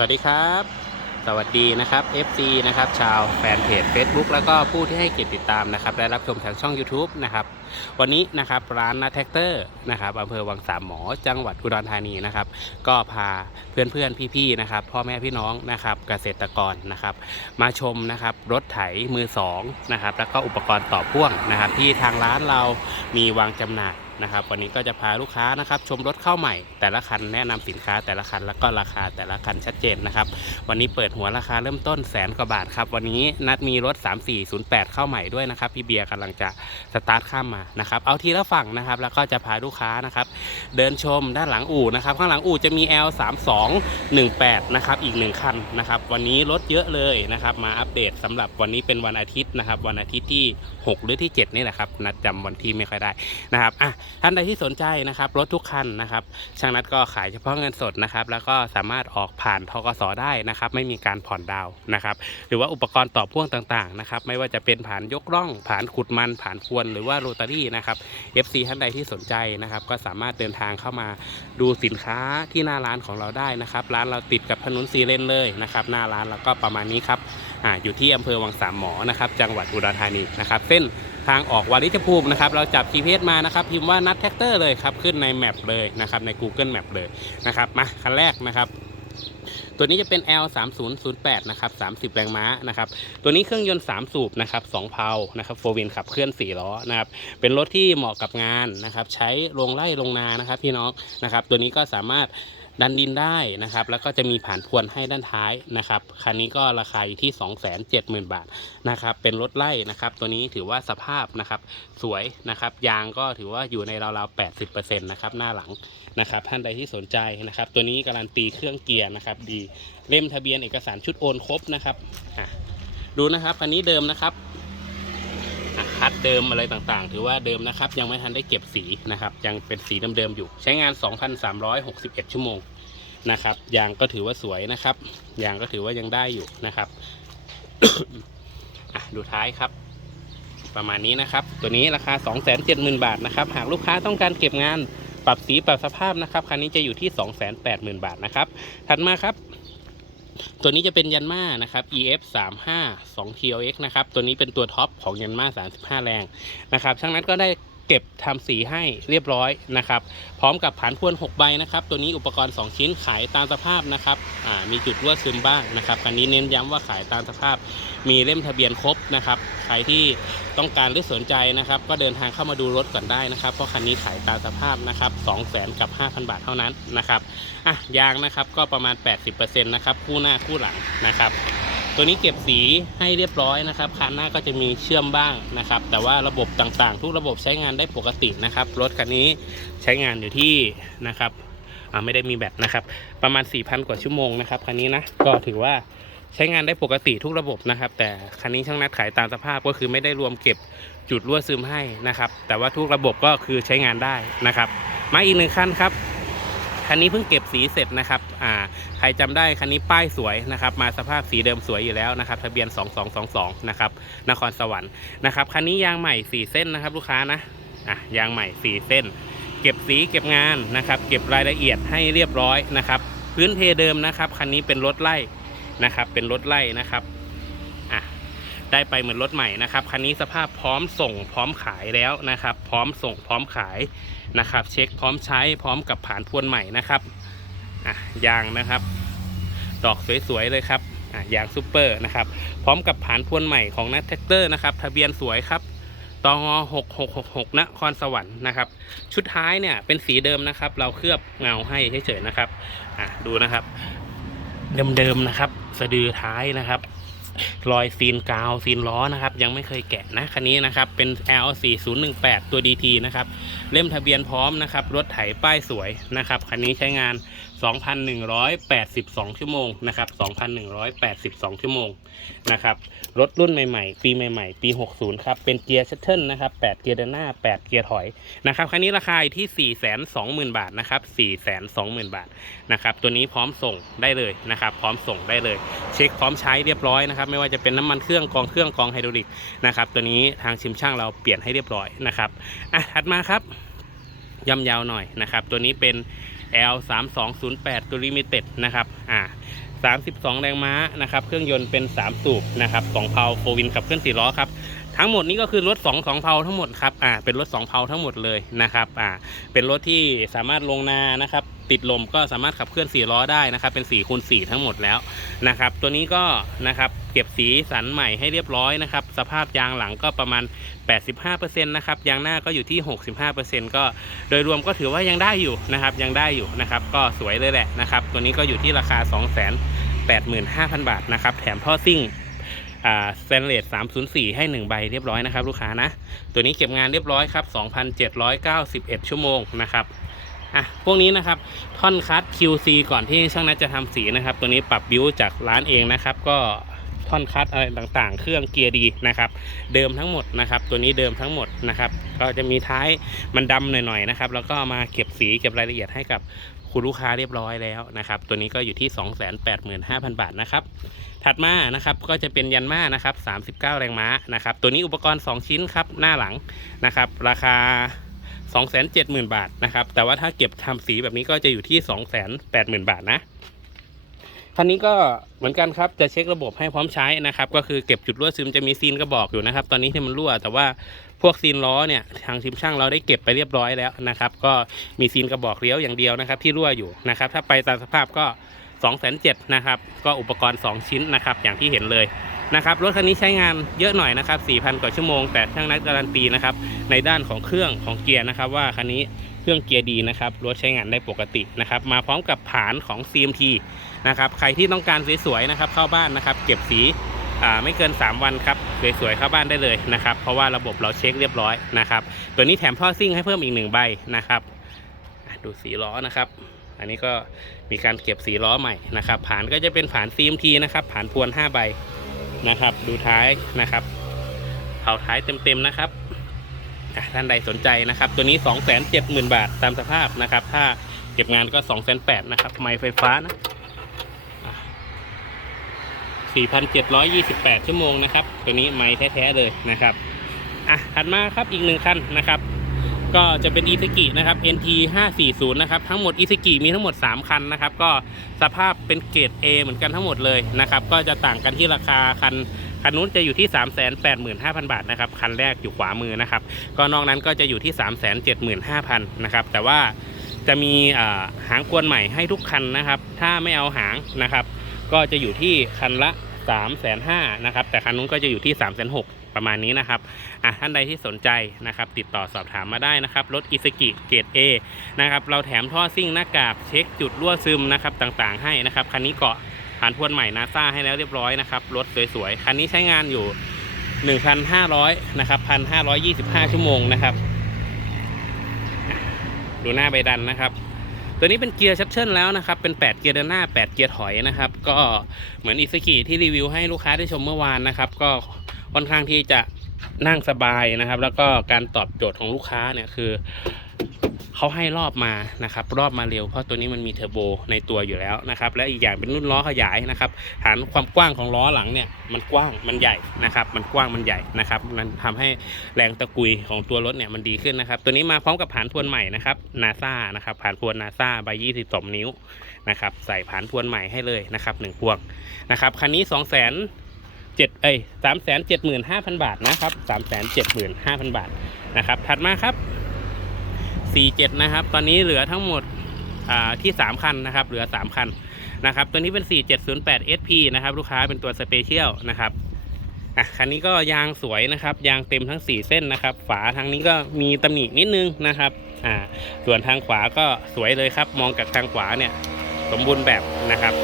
สวัสดีครับ สวัสดีนะครับ FC นะครับชาวแฟนเพจ Facebook แล้วก็ผู้ที่ให้เกียรติติดตามนะครับและรับชมทางช่อง YouTube นะครับวันนี้นะครับร้านนาแท็กเตอร์นะครับอำเภอวังสามหมอจังหวัดอุดรธานีนะครับก็พาเพื่อนๆพี่ๆนะครับพ่อแม่พี่น้องนะครับเกษตรกรนะครับมาชมนะครับรถไถมือสองนะครับแล้วก็อุปกรณ์ต่อพ่วงนะครับที่ทางร้านเรามีวางจำหน่าย นะครับวันนี้ก็จะพาลูกค้านะครับชมรถเข้าใหม่ แต่ละคันแนะนำสินค้าแต่ละคันแล้วก็ราคาแต่ละคันชัดเจนนะครับวันนี้เปิดหัวราคาเริ่มต้นแสนกว่าบาทครับวันนี้นัดมีรถ 3408 เข้าใหม่ด้วยนะครับพี่เบียร์กำลังจะสตาร์ทข้ามมานะครับเอาทีละฝั่งนะครับแล้วก็จะพาลูกค้านะครับเดินชมด้านหลังอู่นะครับข้างหลังอู่จะมี L 3 2 1 8 นะครับอีก 1 คันนะครับวันนี้รถเยอะเลยนะครับมาอัปเดตสำหรับวันนี้เป็นวันอาทิตย์นะครับวันอาทิตย์ที่ 6 หรือที่ 7 นี่แหละครับนัดจำวันที่ไม่ค่อยได้นะครับอะท่านใดที่สนใจนะครับรถทุกคันนะครับ ช่างนัดก็ขายเฉพาะเงินสดนะครับ แล้วก็สามารถออกผ่านทกสได้นะครับ ไม่มีการผ่อนดาวนะครับ หรือว่าอุปกรณ์ต่อพ่วงต่างๆนะครับ ไม่ว่าจะเป็นผ่านยกร่องผ่านขุดมันผ่านพวนหรือว่าโรตารี่นะครับ FC ท่านใดที่สนใจนะครับ ก็สามารถเดินทางเข้ามาดูสินค้าที่หน้าร้านของเราได้นะครับ ร้านเราติดกับถนนสีเลนเลยนะครับ หน้าร้านเราก็ประมาณนี้ครับอ่าอยู่ที่อำเภอวังสามหมอนะครับ จังหวัดอุดรธานีนะครับ เส้น ทางออกวาริชภูมินะครับเราจับ GPS มานะครับพิมพ์ว่านัดแท็กเตอร์เลยครับขึ้นในแมปเลยนะครับใน Google Map เลยนะครับมาคันแรกนะครับตัวนี้จะเป็น L 3 0 0 8นะครับ30 แรงม้านะครับ ตัวนี้เครื่องยนต์ 3 สูบนะครับ2เพานะครับโฟวินขับเคลื่อน 4 ล้อนะครับ เป็นรถที่เหมาะกับงานนะครับ ใช้ลงไร่ลงนานะครับพี่น้องนะครับ ตัวนี้ก็สามารถ ดันดินได้นะครับ แล้วก็จะมีผ่านพวนให้ด้านท้ายนะครับ คันนี้ก็ราคาอยู่ที่ 270,000 บาทนะครับ เป็นรถไล่นะครับ ตัวนี้ถือว่าสภาพนะครับ สวยนะครับ ยางก็ถือว่าอยู่ในราวๆ 80%นะครับ หน้าหลังนะครับ ท่านใดที่สนใจนะครับ ตัวนี้การันตีเครื่องเกียร์นะครับ ดี เล่มทะเบียนเอกสารชุดโอนครบนะครับ ดูนะครับ คันนี้เดิมนะครับ คัดเดิมอะไรต่างๆ ถือว่าเดิมนะครับ ยังไม่ทันได้เก็บสีนะครับ ยังเป็นสีเดิมๆอยู่ ใช้งาน 2,361 ชั่วโมงนะครับยางก็ถือว่าสวยนะครับยางก็ถือว่ายังได้อยู่นะครับดูท้ายครับ ประมาณนี้นะครับ ตัวนี้ราคา 270,000 บาทนะครับ หากลูกค้าต้องการเก็บงานปรับสีปรับสภาพนะครับคันนี้จะอยู่ที่ 280,000 บาทนะครับ ถัดมาครับ ตัวนี้จะเป็นยันมานะครับ EF 3 5 2 TLX นะครับ ตัวนี้เป็นตัวท็อปของยันมา35 แรงนะครับช่างนั้นก็ได้ เก็บทำสีให้เรียบร้อยนะครับ พร้อมกับผานพวน 6 ใบนะครับ ตัวนี้อุปกรณ์ 2 ชิ้นขายตามสภาพนะครับมีจุดรั่วซึมบ้างนะครับคันนี้เน้นย้ำว่าขายตามสภาพ มีเล่มทะเบียนครบนะครับใครที่ต้องการหรือสนใจนะครับ ก็เดินทางเข้ามาดูรถก่อนได้นะครับ เพราะคันนี้ขายตามสภาพนะครับ2 0 0 0 0 0กับ 5,000 บาทเท่านั้นนะครับอะยางนะครับก็ประมาณ 80%นะครับคู่หน้าคู่หลังนะครับ ตัวนี้เก็บสีให้เรียบร้อยนะครับคันหน้าก็จะมีเชื่อมบ้างนะครับ แต่ว่าระบบต่างๆ ทุกระบบใช้งานได้ปกตินะครับ รถคันนี้ใช้งานอยู่ที่นะครับไม่ได้มีแบตนะครับ ประมาณ 4,000 กว่าชั่วโมงนะครับคันนี้นะก็ถือว่าใช้งานได้ปกติทุกระบบนะครับ แต่คันนี้ช่างนัดขายตามสภาพก็คือไม่ได้รวมเก็บจุดรั่วซึมให้นะครับ แต่ว่าทุกระบบก็คือใช้งานได้นะครับ มาอีกหนึ่งคันครับ คันนี้เพิ่งเก็บสีเสร็จนะครับอ่าใครจำได้คันนี้ป้ายสวยนะครับ มาสภาพสีเดิมสวยอยู่แล้วนะครับทะเบียน 2222 นะครับนครสวรรค์นะครับคันนี้ยางใหม่ 4 เส้นนะครับ ลูกค้านะอะยางใหม่ 4 เส้น เก็บสีเก็บงานนะครับ เก็บรายละเอียดให้เรียบร้อยนะครับ พื้นเพเดิมนะครับคันนี้เป็นรถไล่นะครับ เป็นรถไล่นะครับ ได้ไปเหมือนรถใหม่นะครับคันนี้สภาพพร้อมส่งพร้อมขายแล้วนะครับ พร้อมส่งพร้อมขายนะครับ เช็คพร้อมใช้พร้อมกับผ่านพวนใหม่นะครับอะยางนะครับ ดอกสวยๆเลยครับอะยางซูเปอร์นะครับ พร้อมกับผ่านพวนใหม่ของนัทแท็กเตอร์นะครับ ทะเบียนสวยครับตองหกหกหกหกนครสวรรค์นะครับ ชุดท้ายเนี่ยเป็นสีเดิมนะครับ เราเคลือบเงาให้เฉยๆนะครับอะดูนะครับ เดิมๆนะครับ สะดือท้ายนะครับ รอยซีนกาวซีนล้อนะครับ ยังไม่เคยแกะนะคันนี้นะครับ เป็น L 4 0 1 8 ตัว DT นะครับ เล่มทะเบียนพร้อมนะครับ รถไถป้ายสวยนะครับ คันนี้ใช้งาน 2,182 ชั่วโมงนะครับ2,182 ชั่วโมงนะครับรถรุ่นใหม่ๆ ปีใหม่ๆ ปี 60 ครับ เป็นเกียร์ชัตเทิลนะครับ 8 เกียร์เดินหน้า 8 เกียร์ถอยนะครับคันนี้ราคาอยู่ที่ 420,000 บาทนะครับ 420,000 บาทนะครับตัวนี้พร้อมส่งได้เลยนะครับ พร้อมส่งได้เลย เช็คพร้อมใช้เรียบร้อยนะครับ ไม่ว่าจะเป็นน้ำมันเครื่องกองเครื่องกองไฮดรอลิกนะครับตัวนี้ทางชิมช่างเราเปลี่ยนให้เรียบร้อยนะครับอะถัดมาครับย่ำยาวหน่อยนะครับ ตัวนี้เป็น L 3 2 0 8ตัวลิมิเต็ดนะครับอ่า32 แรงม้านะครับ เครื่องยนต์เป็น 3 สูบนะครับ2เพาโฟวินขับเคลื่อน4ล้อครับ ทั้งหมดนี้ก็คือรถ 2 2 เพาทั้งหมดครับ อ่า เป็นรถ 2 เพาทั้งหมดเลยนะครับ อ่า เป็นรถที่สามารถลงนานะครับ ติดลมก็สามารถขับเคลื่อน4ล้อได้นะครับ เป็น4คูณ4ทั้งหมดแล้วนะครับ ตัวนี้ก็นะครับเก็บสีสันใหม่ให้เรียบร้อยนะครับ สภาพยางหลังก็ประมาณ 85%นะครับ ยางหน้าก็อยู่ที่ 65%ก็โดยรวมก็ถือว่ายังได้อยู่นะครับ ยังได้อยู่นะครับ ก็สวยเลยแหละนะครับ ตัวนี้ก็อยู่ที่ราคา 285,000 บาทนะครับ แถมท่อซิ่งอ่าสแตนเลส304 ให้ 1 ใบเรียบร้อยนะครับ ลูกค้านะ ตัวนี้เก็บงานเรียบร้อยครับ 2,791 ชั่วโมงนะครับ อะพวกนี้นะครับท่อนคัด QC ก่อนที่ช่างนัทจะทำสีนะครับ ตัวนี้ปรับบิวจากร้านเองนะครับ ก็ท่อนคัดอะไรต่างๆ เครื่องเกียร์ดีนะครับ เดิมทั้งหมดนะครับ ตัวนี้เดิมทั้งหมดนะครับ ก็จะมีท้ายมันดำหน่อยๆนะครับ แล้วก็มาเก็บสีเก็บรายละเอียดให้กับคุณลูกค้าเรียบร้อยแล้วนะครับ ตัวนี้ก็อยู่ที่ 285,000 บาทนะครับ ถัดมานะครับก็จะเป็นยันมานะครับ 39 แรงม้านะครับ ตัวนี้อุปกรณ์ 2 ชิ้นครับ หน้าหลังนะครับ ราคา 270,000 บาทนะครับ แต่ว่าถ้าเก็บทำสีแบบนี้ก็จะอยู่ที่ 280,000 บาทนะคันนี้ก็เหมือนกันครับจะเช็คระบบให้พร้อมใช้นะครับ ก็คือเก็บจุดรั่วซึมจะมีซีนกระบอกอยู่นะครับ ตอนนี้ที่มันรั่ว แต่ว่าพวกซีนล้อเนี่ยทางทีมช่างเราได้เก็บไปเรียบร้อยแล้วนะครับ ก็มีซีนกระบอกเลี้ยวอย่างเดียวนะครับ ที่รั่วอยู่นะครับ ถ้าไปตามสภาพก็2 7 0 0 0นะครับ ก็อุปกรณ์ 2 ชิ้นนะครับ อย่างที่เห็นเลย นะครับรถคันนี้ใช้งานเยอะหน่อยนะครับ 4,000 กว่าชั่วโมง แต่ช่างนัดการันตีนะครับในด้านของเครื่องของเกียร์นะครับ ว่าคันนี้เครื่องเกียร์ดีนะครับรถใช้งานได้ปกตินะครับ มาพร้อมกับผานของ CMT นะครับใครที่ต้องการสวยๆนะครับเข้าบ้านนะครับ เก็บสีไม่เกิน 3 วันครับสวยๆเข้าบ้านได้เลยนะครับ เพราะว่าระบบเราเช็คเรียบร้อยนะครับ ตัวนี้แถมท่อซิ่งให้เพิ่มอีกหนึ่งใบนะครับดูสีล้อนะครับ อันนี้ก็มีการเก็บสีล้อใหม่นะครับผานก็จะเป็นผาน CMT นะครับผานพวน 5 ใบ นะครับ ดูท้ายนะครับเผาท้ายเต็มๆนะครับท่านใดสนใจนะครับ ตัวนี้ 270,000 บาทตามสภาพนะครับ ถ้าเก็บงานก็ 2,800นะครับ ไม้ไฟฟ้านะอะ4,728 ชั่วโมงนะครับ ตัวนี้ไม้แท้ ๆ เลยนะครับ อะถัดมาครับอีกหนึ่งคันนะครับ ก็จะเป็นอีซ k i นะครับ NT 540นะครับทั้งหมดอีซ k i มีทั้งหมด 3 คันนะครับ ก็สภาพเป็นเกรด A เหมือนกันทั้งหมดเลยนะครับ ก็จะต่างกันที่ราคาคันคันนู้นจะอยู่ที่ 385,000 บาทนะครับ คันแรกอยู่ขวามือนะครับ ก็นอกนั้นก็จะอยู่ที่ 375,000นะครับ แต่ว่าจะมีหางกวนใหม่ให้ทุกคันนะครับ ถ้าไม่เอาหางนะครับ ก็จะอยู่ที่คันละ 3,500นะครับ แต่คันนู้นก็จะอยู่ที่ 3,600 ประมาณนี้นะครับอะท่านใดที่สนใจนะครับติดต่อสอบถามมาได้นะครับรถอิสกิเกรด A นะครับเราแถมท่อซิ่งหน้ากากเช็คจุดรั่วซึมนะครับต่างๆ ให้นะครับคันนี้เกาะผ่านทวนใหม่นาซาให้แล้วเรียบร้อยนะครับรถสวยๆคันนี้ใช้งานอยู่ 1,500นะครับ1,525 ชั่วโมงนะครับดูหน้าใบดันนะครับ ตัวนี้เป็นเกียร์ชัตเชิลแล้วนะครับ เป็น 8 เกียร์เดินหน้า 8 เกียร์ถอยนะครับ ก็เหมือนอิสกิที่รีวิวให้ลูกค้าได้ชมเมื่อวานนะครับ ก็ ค่อนข้างที่จะนั่งสบายนะครับ แล้วก็การตอบโจทย์ของลูกค้าเนี่ยคือเขาให้รอบมานะครับ รอบมาเร็วเพราะตัวนี้มันมีเทอร์โบในตัวอยู่แล้วนะครับ และอีกอย่างเป็นรุ่นล้อขยายนะครับ ฐานความกว้างของล้อหลังเนี่ยมันกว้างมันใหญ่นะครับ มันกว้างมันใหญ่นะครับมันทำให้แรงตะกุยของตัวรถเนี่ยมันดีขึ้นนะครับ ตัวนี้มาพร้อมกับผานทวนใหม่นะครับนาซานะครับผานทวนนาซาใบ22นิ้วนะครับ ใส่ผานทวนใหม่ให้เลยนะครับหนึ่งพวงนะครับคันนี้2 0 0 0 0 0 เจ็ดเอ้ยสามแสนเจ็ดหมื่นห้าพันบาทนะครับสามแสนเจ็ดหมื่นห้าพันบาทนะครับ ถัดมาครับสี่เจ็ดนะครับ ตอนนี้เหลือทั้งหมดอ่าที่สามคันนะครับ เหลือสามคันนะครับ ตัวนี้เป็น4708 SP นะครับ ลูกค้าเป็นตัวสเปเชียลนะครับอะคันนี้ก็ยางสวยนะครับ ยางเต็มทั้ง 4 เส้นนะครับ ฝาทางนี้ก็มีตำหนินิดนึงนะครับอ่าส่วนทางขวาก็สวยเลยครับ มองจากทางขวาเนี่ย สมบูรณ์แบบนะครับ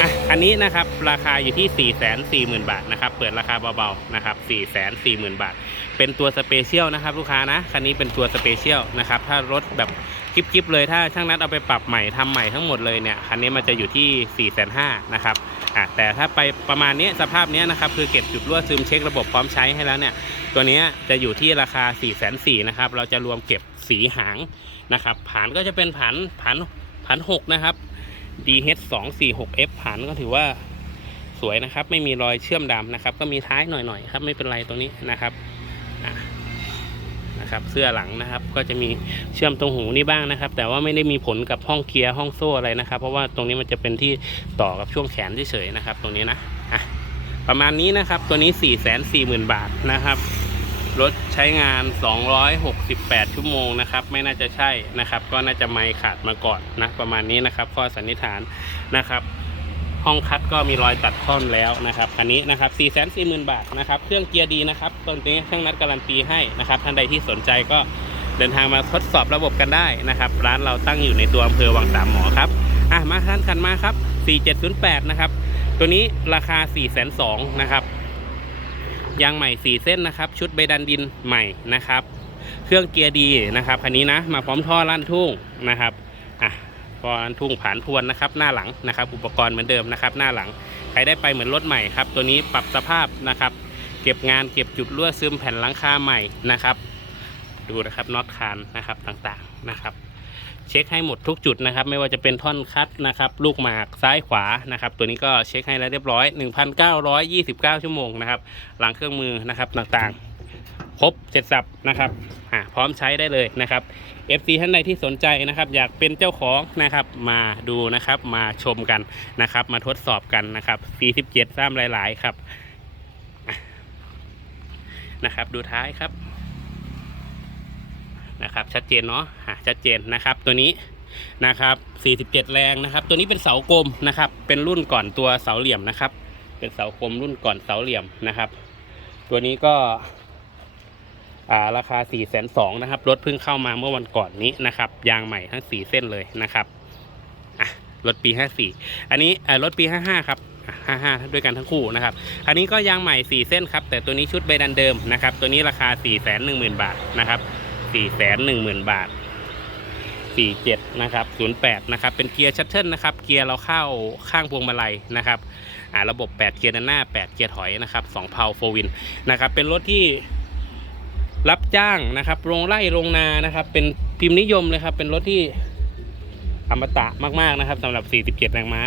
อะอันนี้นะครับราคาอยู่ที่ 4 4 0 0 0 0 บาทนะครับ เปิดราคาเบาๆนะครับ 4 4 0 0 0 0 บาท เป็นตัวสเปเชียลนะครับลูกค้านะ คันนี้เป็นตัวสเปเชียลนะครับ ถ้ารถแบบกิ๊บๆเลยถ้าช่างนัดเอาไปปรับใหม่ทำใหม่ทั้งหมดเลยเนี่ย คันนี้มันจะอยู่ที่ 4 5 0 0 0นะครับอะแต่ถ้าไปประมาณนี้สภาพนี้นะครับคือเก็บจุดรั่วซึมเช็คระบบพร้อมใช้ให้แล้วเนี่ย ตัวนี้จะอยู่ที่ราคา 4 4 0 0 0นะครับ เราจะรวมเก็บสีหางนะครับ ผานก็จะเป็นผานผานผาน6นะครับ DH 2 4 6 F ผานก็ถือว่าสวยนะครับ ไม่มีรอยเชื่อมดำนะครับ ก็มีท้ายหน่อยๆครับ ไม่เป็นไรตรงนี้นะครับนะครับเสื้อหลังนะครับก็จะมีเชื่อมตรงหูนี่บ้างนะครับ แต่ว่าไม่ได้มีผลกับห้องเกียร์ห้องโซ่อะไรนะครับ เพราะว่าตรงนี้มันจะเป็นที่ต่อกับช่วงแขนเฉยๆนะครับ ตรงนี้นะอะประมาณนี้นะครับตัวนี้ 4 4 0 0 0 0 บาทนะครับ รถใช้งาน 268 ชั่วโมงนะครับ ไม่น่าจะใช่นะครับ ก็น่าจะไม่ขาดมาก่อนนะ ประมาณนี้นะครับ ข้อสันนิษฐานนะครับ ห้องคัดก็มีรอยตัดท่อนแล้วนะครับ คันนี้นะครับ4 4 0 0 0 0 บาทนะครับ เครื่องเกียร์ดีนะครับตรงนี้ช่างนัดการันตีให้นะครับ ท่านใดที่สนใจก็เดินทางมาทดสอบระบบกันได้นะครับ ร้านเราตั้งอยู่ในตัวอำเภอวังสามหมอครับ อะ มาท่านคันมาครับ 4708 นะครับ ตัวนี้ราคา 4 2 0 0 0นะครับ ยางใหม่ 4 เส้นนะครับ ชุดใบดันดินใหม่นะครับ เครื่องเกียร์ดีนะครับคันนี้นะ มาพร้อมท่อลั่นทุ่งนะครับอะท่อลั่นทุ่งผ่านพวนนะครับ หน้าหลังนะครับ อุปกรณ์เหมือนเดิมนะครับ หน้าหลังใครได้ไปเหมือนรถใหม่ครับ ตัวนี้ปรับสภาพนะครับ เก็บงานเก็บจุดรั่วซึมแผ่นหลังคาใหม่นะครับ ดูนะครับน็อตคานนะครับต่างๆนะครับ เช็คให้หมดทุกจุดนะครับ ไม่ว่าจะเป็นท่อนคัดนะครับ ลูกหมากซ้ายขวานะครับ ตัวนี้ก็เช็คให้แล้วเรียบร้อย 1,929 ชั่วโมงนะครับ หลังเครื่องมือนะครับต่างๆ ครบเสร็จสับนะครับพร้อมใช้ได้เลยนะครับ FC ท่านใดที่สนใจนะครับ อยากเป็นเจ้าของนะครับมาดูนะครับมาชมกันนะครับ มาทดสอบกันนะครับ47ซ้ำหลาย ๆ ครับนะครับดูท้ายครับ นะครับ ชัดเจนเนาะชัดเจนนะครับ ตัวนี้นะครับ 47 แรงนะครับ ตัวนี้เป็นเสากลมนะครับ เป็นรุ่นก่อนตัวเสาเหลี่ยมนะครับ เป็นเสากลมรุ่นก่อนเสาเหลี่ยมนะครับ ตัวนี้ก็ราคา 4 2 0 0 0นะครับ รถเพิ่งเข้ามาเมื่อวันก่อนนี้นะครับ ยางใหม่ทั้ง 4 เส้นเลยนะครับรถปี 54 อันนี้รถปี 55 ครับ 55 ด้วยกันทั้งคู่นะครับ อันนี้ก็ยางใหม่ 4 เส้นครับ แต่ตัวนี้ชุดใบดันเดิมนะครับ ตัวนี้ราคา 4 1 0 0 0 0 บาทนะครับ สี่แสนหนึ่งหมื่นบาทสี่เจ็ดนะครับศูนย์แปดนะครับเป็นเกียร์ชัตเทิลนะครับเกียร์เราเข้าข้างพวงมาลัยนะครับอ่าระบบ8เกียร์ด้านหน้า8เกียร์ถอยนะครับ2เพาโฟวินนะครับเป็นรถที่รับจ้างนะครับโรงไร่โรงนานะครับ เป็นพิมพ์นิยมเลยครับ เป็นรถที่อมตะมากๆนะครับสำหรับ 47 แรงม้า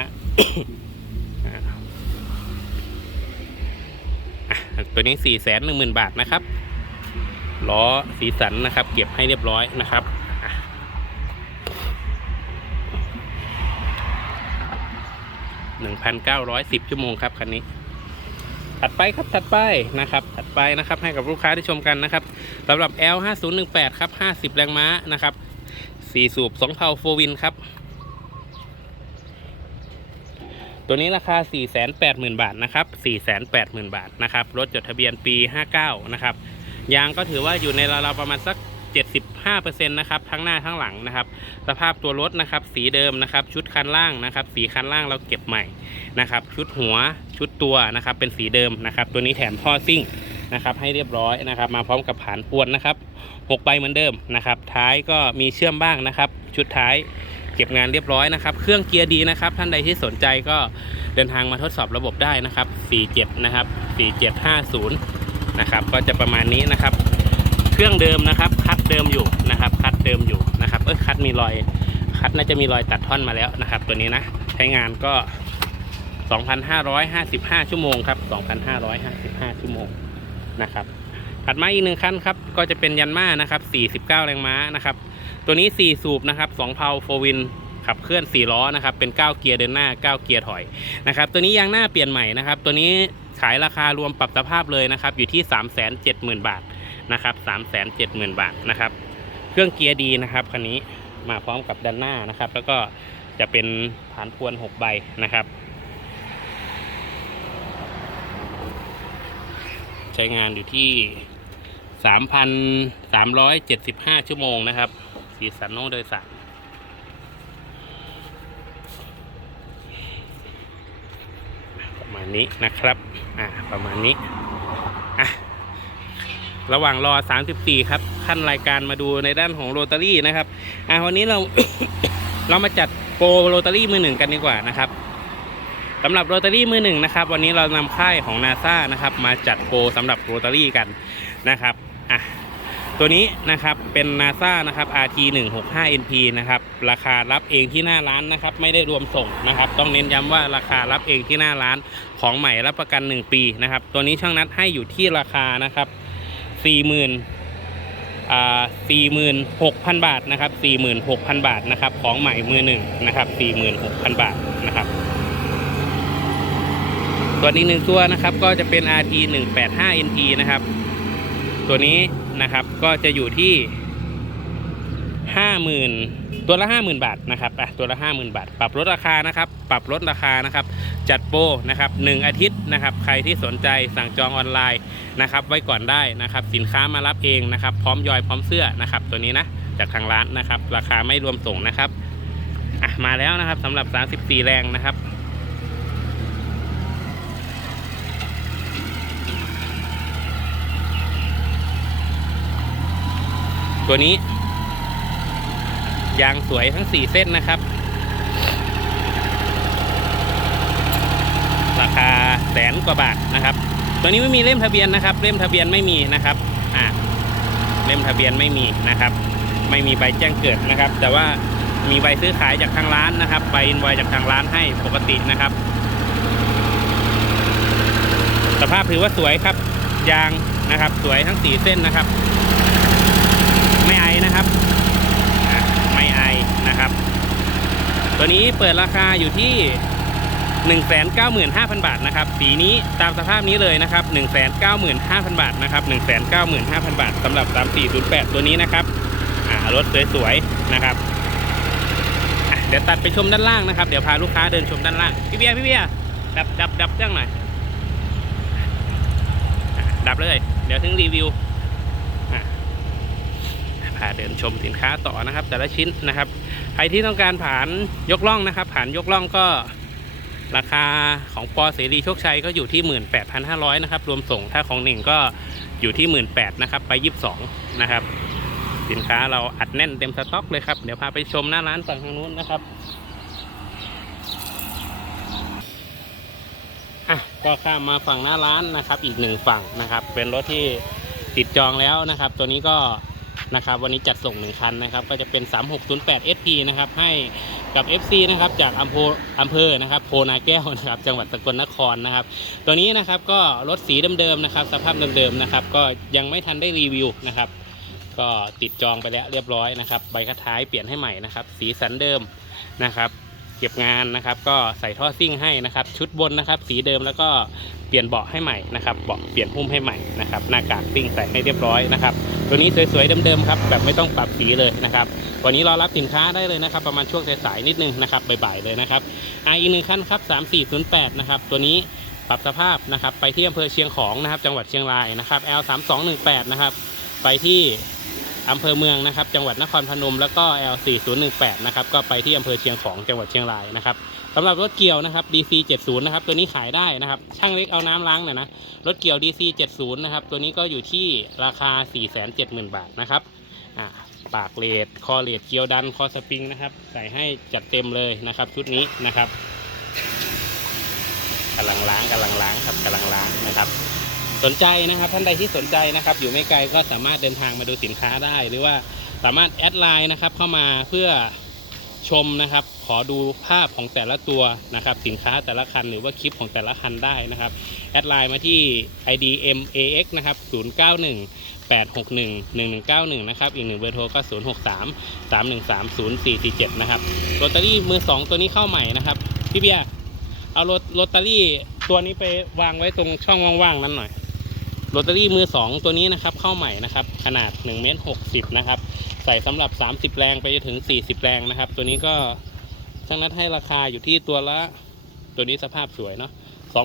อ่าอะตัวนี้ 4 1 0 0 0 0 บาทนะครับ ล้อสีสันนะครับ เก็บให้เรียบร้อยนะครับอะ1,910ชั่วโมงครับคันนี้ ถัดไปครับถัดไปนะครับ ถัดไปนะครับให้กับลูกค้าที่ชมกันนะครับสำหรับ L 5018ครับ50แรงม้านะครับ4สูบ2เพาโฟวินครับตัวนี้ราคา 480,000 บาท นะครับ 480,000 บาท นะครับ รถจดทะเบียนปี 59 นะครับ ยางก็ถือว่าอยู่ในราวๆประมาณสัก 75%นะครับทั้งหน้าทั้งหลังนะครับ สภาพตัวรถนะครับ สีเดิมนะครับ ชุดคันล่างนะครับ สีคันล่างเราเก็บใหม่นะครับ ชุดหัวชุดตัวนะครับ เป็นสีเดิมนะครับ ตัวนี้แถมท่อซิ่งนะครับให้เรียบร้อยนะครับ มาพร้อมกับผานปวนนะครับ6ใบเหมือนเดิมนะครับ ท้ายก็มีเชื่อมบ้างนะครับ ชุดท้ายเก็บงานเรียบร้อยนะครับ เครื่องเกียร์ดีนะครับ ท่านใดที่สนใจก็เดินทางมาทดสอบระบบได้นะครับ 47 นะครับ 4750 นะครับ ก็จะประมาณนี้นะครับ เครื่องเดิมนะครับ คัดเดิมอยู่นะครับ คัดเดิมอยู่นะครับเอ้คัดมีรอย คัดน่าจะมีรอยตัดท่อนมาแล้วนะครับ ตัวนี้นะ ใช้งานก็ 2,555 ชั่วโมงครับ 2,555 ชั่วโมงนะครับถัดมาอีกหนึ่งคันครับ ก็จะเป็นยันมานะครับ 49 แรงม้านะครับ ตัวนี้ 4 สูบนะครับ 2 เพาโฟวิน ขับเคลื่อน4ล้อนะครับเป็น 9 เกียร์เดินหน้า 9 เกียร์ถอยนะครับตัวนี้ยางหน้าเปลี่ยนใหม่นะครับตัวนี้ขายราคารวมปรับสภาพเลยนะครับอยู่ที่ 370,000 บาทนะครับสามแสนเจ็ดหมื่นบาทนะครับเครื่องเกียร์ดีนะครับคันนี้มาพร้อมกับด้านหน้านะครับ แล้วก็จะเป็นฐานพวนหกใบนะครับใช้งานอยู่ที่สามพันสามร้อยเจ็ดสิบห้าชั่วโมงนะครับ สีสันน้องโดยสารประ มาณนี้นะครับ อ่า ประมาณนี้ อะ ระหว่างรอ 34 ครับ ขั้นรายการมาดูในด้านของโรตารี่นะครับ อ่าวันนี้เรา เรามาจัดโปรโรตารี่มือหนึ่งกันดีกว่านะครับสำหรับโรตารี่มือหนึ่งนะครับ วันนี้เรานำค่ายของนาซานะครับ มาจัดโปรสำหรับโรตารี่กันนะครับ อะ ตัวนี้นะครับเป็นนาซานะครับ RT 1 6 5 NP นะครับราคารับเองที่หน้าร้านนะครับไม่ได้รวมส่งนะครับต้องเน้นย้ำว่าราคารับเองที่หน้าร้านของใหม่รับประกัน 1 ปีนะครับตัวนี้ช่างนัดให้อยู่ที่ราคานะครับสี่หมื่นอ่าสี่หมื่นหกพันบาทนะครับสี่หมื่นหกพันบาทนะครับ ของใหม่มือหนึ่งนะครับสี่หมื่นหกพันบาทนะครับส่วนอีกหนึ่งตัวนะครับ ก็จะเป็น RT 185 NT นะครับ ตัวนี้ นะครับ ก็จะอยู่ที่ห้าหมื่นตัวละห้าหมื่นบาทนะครับอะตัวละห้าหมื่นบาท ปรับลดราคานะครับ ปรับลดราคานะครับ จัดโปรนะครับหนึ่งอาทิตย์นะครับ ใครที่สนใจสั่งจองออนไลน์นะครับ ไว้ก่อนได้นะครับ สินค้ามารับเองนะครับ พร้อมยอยพร้อมเสื้อนะครับ ตัวนี้นะจากทางร้านนะครับ ราคาไม่รวมส่งนะครับอะมาแล้วนะครับสำหรับ 34 แรงนะครับ ตัวนี้ ยางสวยทั้ง4เส้นนะครับ ราคาแสนกว่าบาทนะครับ ตัวนี้ไม่มีเล่มทะเบียนนะครับ เล่มทะเบียนไม่มีนะครับอ่าเล่มทะเบียนไม่มีนะครับ ไม่มีใบแจ้งเกิดนะครับ แต่ว่ามีใบซื้อขายจากทางร้านนะครับใบอินไวจากทางร้านให้ปกตินะครับ สภาพถือว่าสวยครับ ยางนะครับ สวยทั้ง4เส้นนะครับ ไม่ไอนะครับ ไม่ไอนะครับ ตัวนี้เปิดราคาอยู่ที่ 195,000 บาทนะครับ สีนี้ตามสภาพนี้เลยนะครับ 195,000 บาทนะครับ195,000 บาทสำหรับ 3408 ตัวนี้นะครับรถสวยๆนะครับเดี๋ยวตัดไปชมด้านล่างนะครับ เดี๋ยวพาลูกค้าเดินชมด้านล่าง พี่เบียร์พี่เบียร์ดับดับดับเครื่องหน่อยดับเลย เดี๋ยวถึงรีวิวาเดินชมสินค้าต่อนะครับ แต่ละชิ้นนะครับใครที่ต้องการผ่านยกล่องนะครับ ผ่านยกล่องก็ราคาของปอเสรีโชคชัยก็อยู่ที่ 18,500นะครับรวมส่งถ้าของหนึ่งก็อยู่ที่ 18,000นะครับไป 22นะครับ สินค้าเราอัดแน่นเต็มสต็อกเลยครับ เดี๋ยวพาไปชมหน้าร้านฝั่งทางนู้นนะครับอะก็ข้ามมาฝั่งหน้าร้านนะครับ อีกหนึ่งฝั่งนะครับ เป็นรถที่ติดจองแล้วนะครับ ตัวนี้ก็ นะครับวันนี้จัดส่งหนึ่งคันนะครับก็จะเป็น 3608 SP นะครับให้กับ FC นะครับจากอำเภออำเภอนะครับโพนาแก้วนะครับจังหวัดสกลนครนะครับตัวนี้นะครับก็รถสีเดิมๆนะครับสภาพเดิมๆนะครับก็ยังไม่ทันได้รีวิวนะครับก็ติดจองไปแล้วเรียบร้อยนะครับใบคัดท้ายเปลี่ยนให้ใหม่นะครับสีสันเดิมนะครับ ก็บงานนะครับ ก็ใส่ท่อซิ่งให้นะครับ ชุดบนนะครับ สีเดิมแล้วก็เปลี่ยนเบาะให้ใหม่นะครับเบาะเปลี่ยนหุ้มให้ใหม่นะครับหน้ากากซิ่งใส่ให้เรียบร้อยนะครับตัวนี้สวยๆเดิมๆครับแบบไม่ต้องปรับสีเลยนะครับวันนี้รอรับสินค้าได้เลยนะครับ ประมาณช่วงสายๆนิดนึงนะครับบ่ายๆเลยนะครับอ่าอีกหนึ่งขั้นครับ3408นะครับตัวนี้ปรับสภาพนะครับไปที่อำเภอเชียงของนะครับ จังหวัดเชียงรายนะครับ L3218 นะครับไปที่ อำเภอเมืองนะครับ จังหวัดนครพนม แล้วก็ L4018 นะครับ ก็ไปที่อำเภอเชียงของจังหวัดเชียงรายนะครับสำหรับรถเกี่ยวนะครับ DC 70 นะครับ ตัวนี้ขายได้นะครับ ช่างเล็กเอาน้ำล้างหน่อยนะ รถเกี่ยว DC 70 นะครับ ตัวนี้ก็อยู่ที่ราคา 470,000 บาทนะครับปากเลดคอเลดเกียวดัน คอสปริงนะครับ ใส่ให้จัดเต็มเลยนะครับ ชุดนี้นะครับกำลังล้างกำลังล้างครับกำลังล้างนะครับ สนใจนะครับ ท่านใดที่สนใจนะครับ อยู่ไม่ไกลก็สามารถเดินทางมาดูสินค้าได้ หรือว่าสามารถแอดไลน์นะครับเข้ามาเพื่อชมนะครับ ขอดูภาพของแต่ละตัวนะครับ สินค้าแต่ละคันหรือว่าคลิปของแต่ละคันได้นะครับ แอดไลน์มาที่ ID MAX นะครับ091 861 1191 นะครับ อีกหนึ่งเบอร์โทรก็ 063 313 0447 นะครับ โรตารี่มือ 2 ตัวนี้เข้าใหม่นะครับ พี่เบียร์เอาโรโรตารี่ตัวนี้ไปวางไว้ตรงช่องว่างๆนั้นหน่อย โรตารี่มือ 2 ตัวนี้นะครับเข้าใหม่นะครับขนาด1เมตร60นะครับใส่สำหรับ 30 แรงไปจนถึง 40 แรงนะครับ ตัวนี้ก็ช่างนัดให้ราคาอยู่ที่ตัวละตัวนี้สภาพสวยเนาะ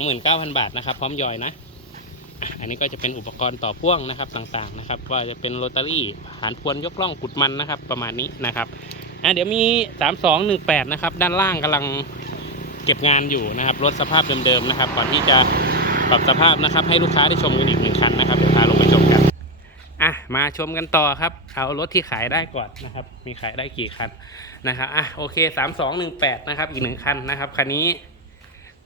29,000 บาทนะครับ พร้อมยอยนะอันนี้ก็จะเป็นอุปกรณ์ต่อพ่วงนะครับต่างๆนะครับ ว่าจะเป็นโรตารี่หานพวนยกล่องกุดมันนะครับ ประมาณนี้นะครับอะเดี๋ยวมี 3218 นะครับ ด้านล่างกำลังเก็บงานอยู่นะครับรถสภาพเดิมๆนะครับ ก่อนที่จะปรับสภาพนะครับ ให้ลูกค้าได้ชมกันอีกหนึ่ง อะมาชมกันต่อครับ เอารถที่ขายได้ก่อนนะครับ มีขายได้กี่คันนะครับอะโอเค3218นะครับ อีกหนึ่งคันนะครับคันนี้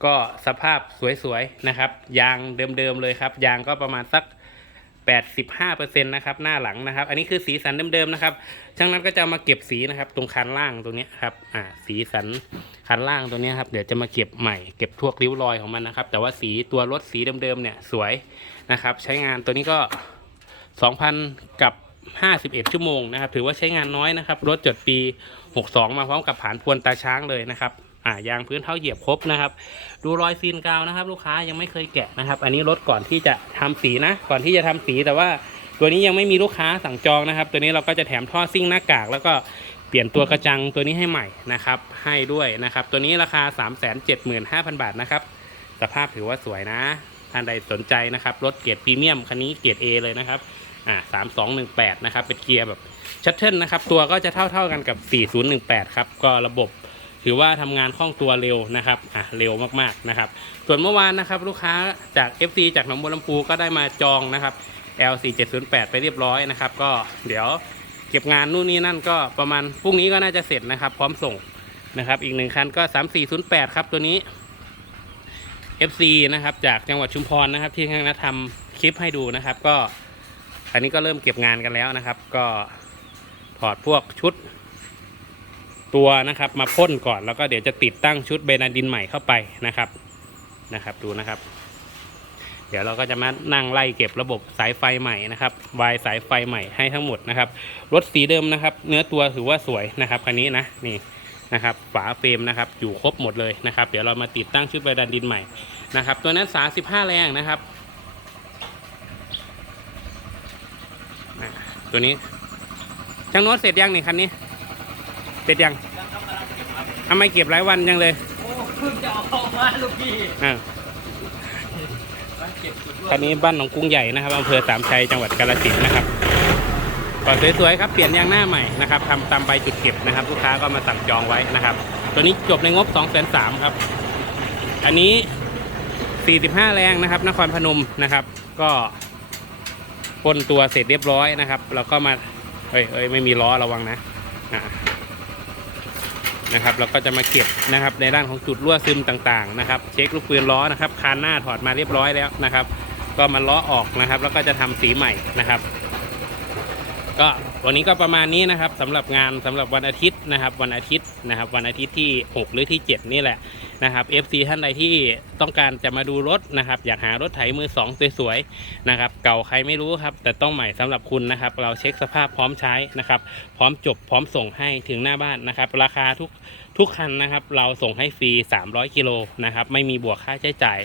ก็สภาพสวยๆนะครับ ยางเดิมๆเลยครับ ยางก็ประมาณสัก 85%นะครับหน้าหลังนะครับ อันนี้คือสีสันเดิมๆนะครับช่างนั้นก็จะมาเก็บสีนะครับ ตรงคันล่างตรงนี้ครับอ่าสีสันคันล่างตรงนี้ครับเดี๋ยวจะมาเก็บใหม่เก็บพวกริ้วรอยของมันนะครับ แต่ว่าสีตัวรถสีเดิมๆเนี่ยสวยนะครับ ใช้งานตัวนี้ก็ 2,000 กับ 51 ชั่วโมงนะครับ ถือว่าใช้งานน้อยนะครับ รถจดปี 62 มาพร้อมกับผานพวนตาช้างเลยนะครับอ่ายางพื้นเท้าเหยียบครบนะครับ ดูรอยซีนกาวนะครับ ลูกค้ายังไม่เคยแกะนะครับ อันนี้รถก่อนที่จะทำสีนะ ก่อนที่จะทำสีแต่ว่าตัวนี้ยังไม่มีลูกค้าสั่งจองนะครับ ตัวนี้เราก็จะแถมท่อซิ่งหน้ากาก แล้วก็เปลี่ยนตัวกระจังตัวนี้ให้ใหม่นะครับ ให้ด้วยนะครับ ตัวนี้ราคา 375,000 บาทนะครับ สภาพถือว่าสวยนะท่านใดสนใจนะครับ รถเกียร์พรีเมียมคันนี้เกียร์ A เลยนะครับ อ่า3218นะครับเป็นเกียร์แบบชัตเทิลนะครับตัวก็จะเท่าเท่ากันกับ 4018 ครับก็ระบบถือว่าทำงานคล่องตัวเร็วนะครับอะเร็วมากๆนะครับ ส่วนเมื่อวานนะครับลูกค้าจาก FC จากหนองบัวลำพูก็ได้มาจองนะครับ L4708 ไปเรียบร้อยนะครับ ก็เดี๋ยวเก็บงานนู่นนี่นั่นก็ประมาณพรุ่งนี้ก็น่าจะเสร็จนะครับ พร้อมส่งนะครับ อีกหนึ่งคันก็ 3408 ครับตัวนี้ FC นะครับจากจังหวัดชุมพรนะครับที่ทางนัททำคลิปให้ดูนะครับ ก็ อันนี้ก็เริ่มเก็บงานกันแล้วนะครับ ก็ถอดพวกชุดตัวนะครับ มาพ่นก่อนแล้วก็เดี๋ยวจะติดตั้งชุดเบนาดินใหม่เข้าไปนะครับนะครับ ดูนะครับ เดี๋ยวเราก็จะมานั่งไล่เก็บระบบสายไฟใหม่นะครับวายสายไฟใหม่ให้ทั้งหมดนะครับรถสีเดิมนะครับ เนื้อตัวถือว่าสวยนะครับคันนี้นะนี่นะครับฝาเฟรมนะครับอยู่ครบหมดเลยนะครับ เดี๋ยวเรามาติดตั้งชุดไบดันดินใหม่นะครับ ตัวนั้น 35 แรงนะครับอะ ตัวนี้ช่างโน้ตเสร็จยังนี่คันนี้ เสร็จยังทำไมเก็บหลายวันยังเลยโอ้เพิ่งจะเอามาลูกพี่อ่ามาเก็บด้วยคันนี้บ้านหนองกรุงใหญ่นะครับอำเภอสามชัยจังหวัดกาฬสินธุ์นะครับก็สวยๆครับเปลี่ยนยางหน้าใหม่นะครับทำตามใบจุดเก็บนะครับลูกค้าก็มาสั่งจองไว้นะครับ ตัวนี้จบในงบ2องแสนสามครับ อันนี้ 45 แรงนะครับ นครพนมนะครับ ก็ พ่นตัวเสร็จเรียบร้อยนะครับ เราก็มาเอ้ยเอ้ยไม่มีล้อระวังนะนะครับ เราก็จะมาเก็บนะครับในด้านของจุดรั่วซึมต่างๆนะครับ เช็คลูกปืนล้อนะครับคานหน้าถอดมาเรียบร้อยแล้วนะครับ ก็มาล้อออกนะครับ แล้วก็จะทำสีใหม่นะครับ ก็วันนี้ก็ประมาณนี้นะครับสำหรับงานสำหรับวันอาทิตย์นะครับ วันอาทิตย์นะครับ วันอาทิตย์ที่ 6 หรือที่ 7 นี่แหละนะครับ FC ท่านใดที่ต้องการจะมาดูรถนะครับ อยากหารถไถมือสองสวยๆนะครับ เก่าใครไม่รู้ครับ แต่ต้องใหม่สำหรับคุณนะครับ เราเช็คสภาพพร้อมใช้นะครับ พร้อมจบพร้อมส่งให้ถึงหน้าบ้านนะครับ ราคาทุก ทุกคันนะครับเราส่งให้ฟรี 300 กิโลนะครับไม่มีบวกค่าใช้จ่าย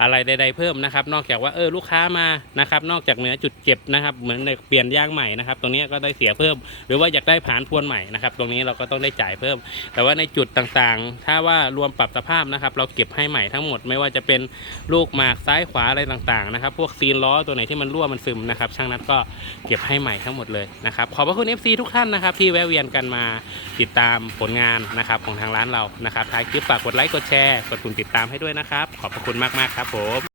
อะไรใด ๆ เพิ่มนะครับ นอกจากว่าเออลูกค้ามานะครับนอกจากเหนือจุดเก็บนะครับเหมือนเปลี่ยนยางใหม่นะครับตรงนี้ก็ได้เสียเพิ่ม หรือว่าอยากได้ผานพวนใหม่นะครับตรงนี้เราก็ต้องได้จ่ายเพิ่ม แต่ว่าในจุดต่างๆ ถ้าว่ารวมปรับสภาพนะครับเราเก็บให้ใหม่ทั้งหมดไม่ว่าจะเป็นลูกหมากซ้ายขวาอะไรต่างๆนะครับพวกซีนล้อตัวไหนที่มันรั่วมันซึมนะครับช่างนัดก็เก็บให้ใหม่ทั้งหมดเลยนะครับขอบพระคุณ FC ทุกท่านนะครับที่แวะเวียนกันมาติดตามผลงานนะครับของทางร้านเรานะครับท้ายคลิปฝากกดไลค์กดแชร์กดปุ่มติดตามให้ด้วยนะครับ ขอบพระคุณมากๆครับผม